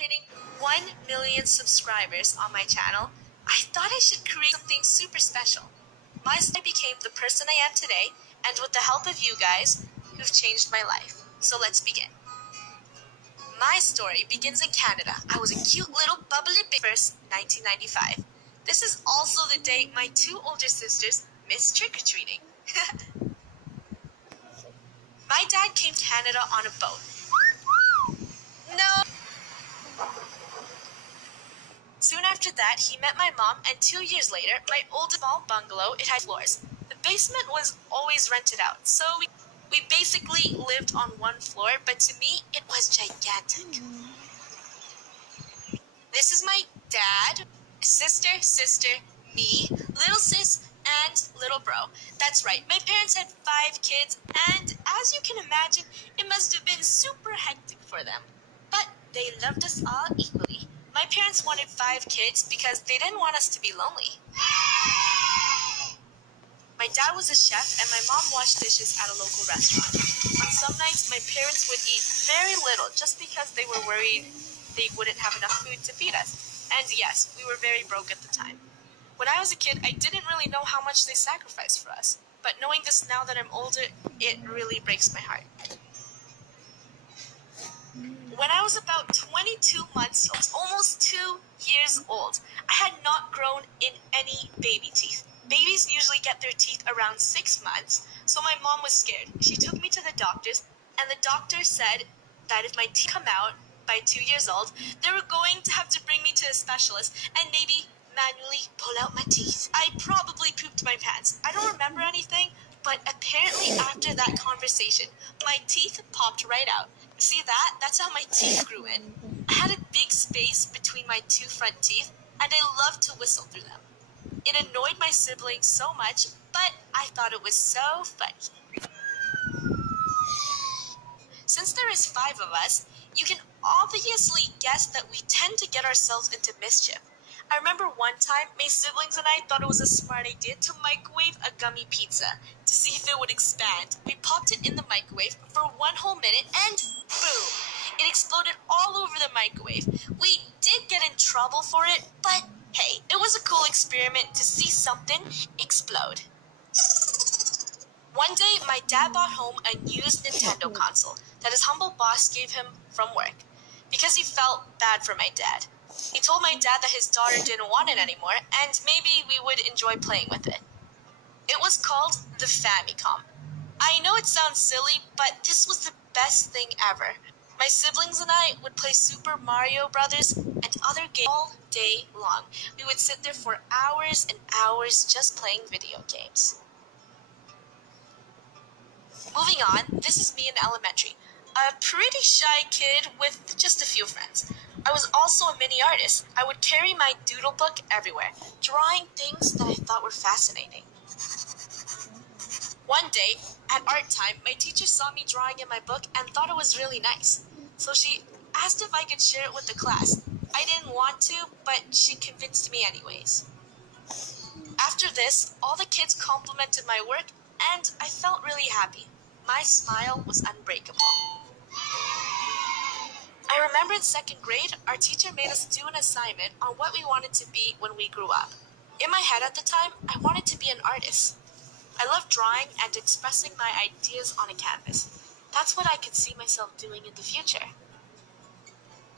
hitting 1 million subscribers on my channel, I thought I should create something super special. My story became the person I am today, and with the help of you guys, you've changed my life. So let's begin. My story begins in Canada. I was a cute little bubbly baby. First, 1995. This is also the day my two older sisters missed trick-or-treating. My dad came to Canada on a boat. No! Soon after that, he met my mom, and 2 years later, my old small bungalow, it had floors. The basement was always rented out, so we basically lived on one floor, but to me, it was gigantic. This is my dad, sister, me, little sis, and little bro. That's right, my parents had 5 kids, and as you can imagine, it must have been super hectic for them. But they loved us all equally. My parents wanted 5 kids because they didn't want us to be lonely. My dad was a chef and my mom washed dishes at a local restaurant. On some nights, my parents would eat very little just because they were worried they wouldn't have enough food to feed us. And yes, we were very broke at the time. When I was a kid, I didn't really know how much they sacrificed for us. But knowing this now that I'm older, it really breaks my heart. When I was about 22 months old, almost 2 years old, I had not grown in any baby teeth. Babies usually get their teeth around 6 months, so my mom was scared. She took me to the doctors, and the doctor said that if my teeth come out by 2 years old, they were going to have to bring me to a specialist and maybe manually pull out my teeth. I probably pooped my pants. I don't remember anything, but apparently after that conversation, my teeth popped right out. See that? That's how my teeth grew in. I had a big space between my 2 front teeth, and I loved to whistle through them. It annoyed my siblings so much, but I thought it was so funny. Since there is 5 of us, you can obviously guess that we tend to get ourselves into mischief. I remember one time, my siblings and I thought it was a smart idea to microwave a gummy pizza to see if it would expand. We popped it in the microwave for 1 whole minute and boom! It exploded all over the microwave. We did get in trouble for it, but hey, it was a cool experiment to see something explode. One day, my dad brought home a used Nintendo console that his humble boss gave him from work because he felt bad for my dad. He told my dad that his daughter didn't want it anymore, and maybe we would enjoy playing with it. It was called the Famicom. I know it sounds silly, but this was the best thing ever. My siblings and I would play Super Mario Brothers and other games all day long. We would sit there for hours and hours just playing video games. Moving on, this is me in elementary. A pretty shy kid with just a few friends. I was also a mini artist. I would carry my doodle book everywhere, drawing things that I thought were fascinating. One day, at art time, my teacher saw me drawing in my book and thought it was really nice. So she asked if I could share it with the class. I didn't want to, but she convinced me anyways. After this, all the kids complimented my work and I felt really happy. My smile was unbreakable. I remember in 2nd grade, our teacher made us do an assignment on what we wanted to be when we grew up. In my head at the time, I wanted to be an artist. I loved drawing and expressing my ideas on a canvas. That's what I could see myself doing in the future.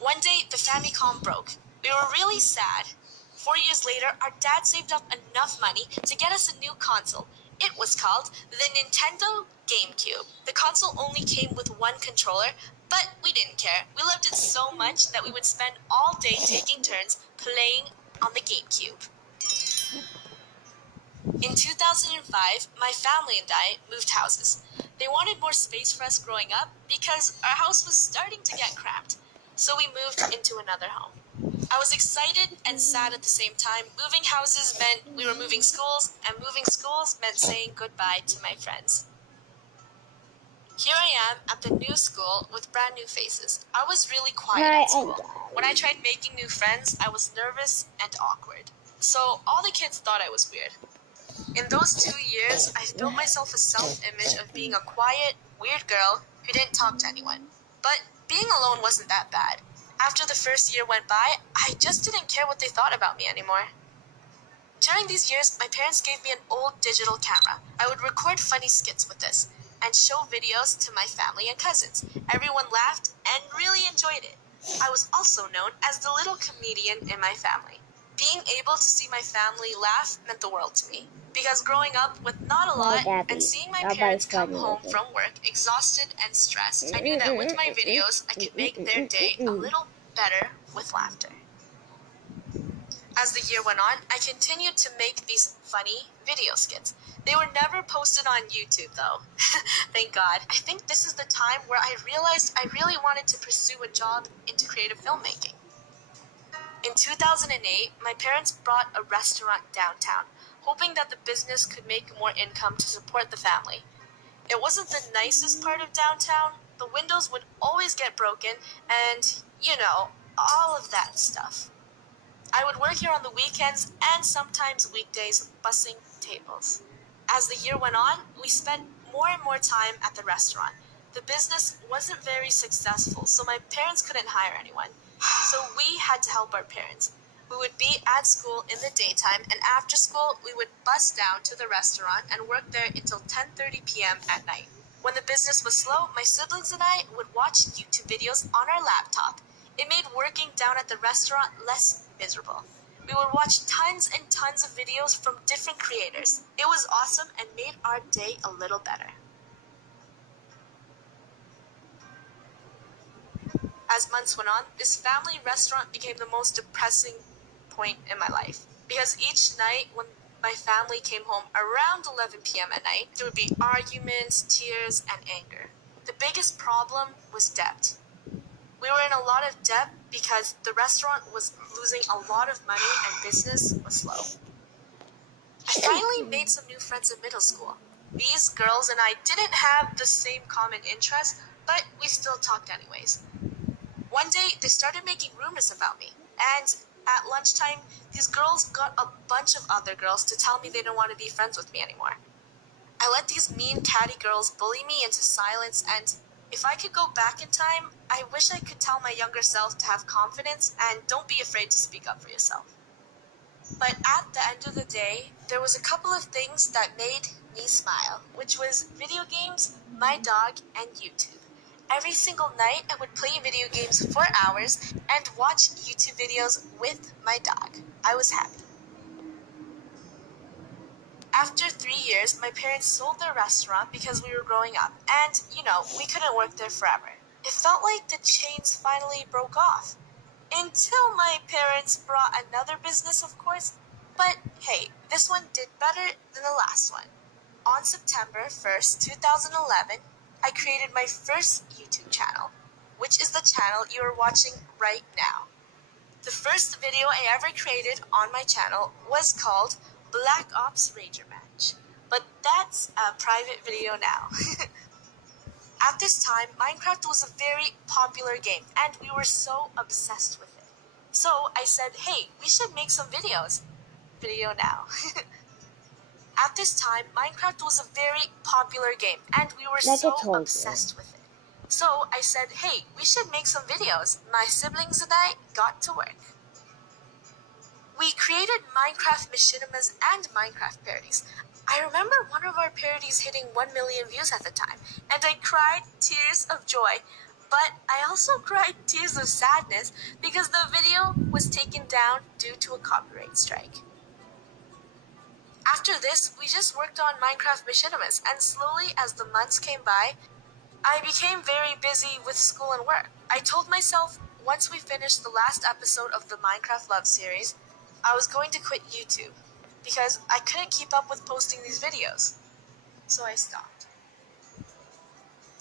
One day, the Famicom broke. We were really sad. 4 years later, our dad saved up enough money to get us a new console. It was called the Nintendo GameCube. The console only came with 1 controller, but we didn't care. We loved it so much that we would spend all day taking turns playing on the GameCube. In 2005, my family and I moved houses. They wanted more space for us growing up because our house was starting to get cramped, so we moved into another home. I was excited and sad at the same time. Moving houses meant we were moving schools, and moving schools meant saying goodbye to my friends. Here I am at the new school with brand new faces. I was really quiet at school. When I tried making new friends, I was nervous and awkward. So all the kids thought I was weird. In those 2 years, I built myself a self-image of being a quiet, weird girl who didn't talk to anyone. But being alone wasn't that bad. After the first year went by, I just didn't care what they thought about me anymore. During these years, my parents gave me an old digital camera. I would record funny skits with this and show videos to my family and cousins. Everyone laughed and really enjoyed it. I was also known as the little comedian in my family. Being able to see my family laugh meant the world to me. Because growing up with not a lot and seeing my parents come home from work exhausted and stressed, I knew that with my videos, I could make their day a little better with laughter. As the year went on, I continued to make these funny video skits. They were never posted on YouTube though. Thank God. I think this is the time where I realized I really wanted to pursue a job into creative filmmaking. In 2008, my parents bought a restaurant downtown, hoping that the business could make more income to support the family. It wasn't the nicest part of downtown. The windows would always get broken and, all of that stuff. I would work here on the weekends and sometimes weekdays bussing tables. As the year went on, we spent more and more time at the restaurant. The business wasn't very successful, so my parents couldn't hire anyone. So we had to help our parents. We would be at school in the daytime, and after school, we would bus down to the restaurant and work there until 10:30 p.m. at night. When the business was slow, my siblings and I would watch YouTube videos on our laptop. It made working down at the restaurant less miserable. We would watch tons and tons of videos from different creators. It was awesome and made our day a little better. As months went on, this family restaurant became the most depressing point in my life. Because each night when my family came home around 11 p.m. at night, there would be arguments, tears, and anger. The biggest problem was debt. We were in a lot of debt because the restaurant was losing a lot of money and business was slow. I finally made some new friends in middle school. These girls and I didn't have the same common interests, but we still talked anyways. One day, they started making rumors about me, and at lunchtime, these girls got a bunch of other girls to tell me they don't want to be friends with me anymore. I let these mean, catty girls bully me into silence, and if I could go back in time, I wish I could tell my younger self to have confidence and don't be afraid to speak up for yourself. But at the end of the day, there was a couple of things that made me smile, which was video games, my dog, and YouTube. Every single night, I would play video games for hours and watch YouTube videos with my dog. I was happy. After 3 years, my parents sold their restaurant because we were growing up, and, we couldn't work there forever. It felt like the chains finally broke off. Until my parents brought another business, of course. But hey, this one did better than the last one. On September 1st, 2011, I created my first YouTube channel, which is the channel you are watching right now. The first video I ever created on my channel was called Black Ops Ranger Match, but that's a private video now. At this time, Minecraft was a very popular game, and we were so obsessed with it. So I said, hey, we should make some videos. Video now. At this time, Minecraft was a very popular game, and we were so obsessed with it. So I said, hey, we should make some videos. My siblings and I got to work. We created Minecraft machinimas and Minecraft parodies. I remember one of our parodies hitting 1 million views at the time, and I cried tears of joy, but I also cried tears of sadness because the video was taken down due to a copyright strike. After this, we just worked on Minecraft machinimas, and slowly as the months came by, I became very busy with school and work. I told myself once we finished the last episode of the Minecraft Love series, I was going to quit YouTube because I couldn't keep up with posting these videos. So I stopped.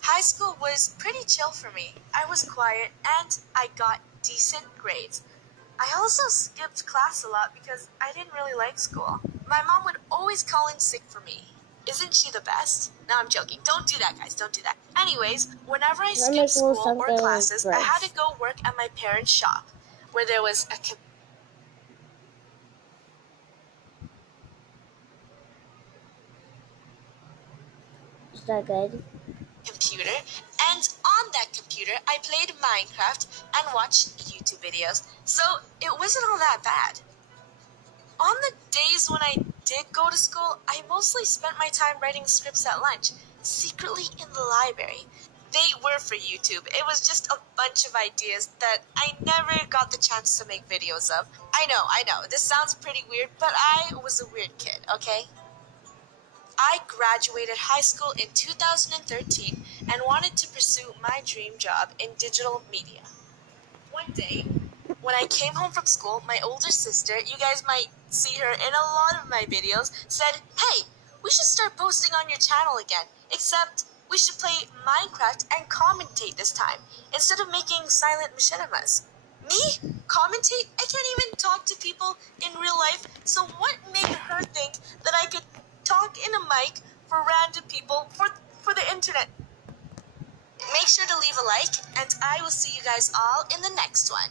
High school was pretty chill for me. I was quiet and I got decent grades. I also skipped class a lot because I didn't really like school. My mom would always call in sick for me. Isn't she the best? No, I'm joking. Don't do that, guys. Don't do that. Anyways, whenever I skipped school or classes, I had to go work at my parents' shop, where there was a Is that good? computer, and on that computer, I played Minecraft and watched YouTube videos, so it wasn't all that bad. On the days when I did go to school, I mostly spent my time writing scripts at lunch, secretly in the library. They were for YouTube. It was just a bunch of ideas that I never got the chance to make videos of. I know, this sounds pretty weird, but I was a weird kid, okay? I graduated high school in 2013 and wanted to pursue my dream job in digital media. One day, when I came home from school, my older sister, you guys might see her in a lot of my videos, said, "Hey, we should start posting on your channel again, except we should play Minecraft and commentate this time, instead of making silent machinimas." Me? Commentate? I can't even talk to people in real life, so what made her think that I could talk in a mic for random people for the internet? Make sure to leave a like, and I will see you guys all in the next one.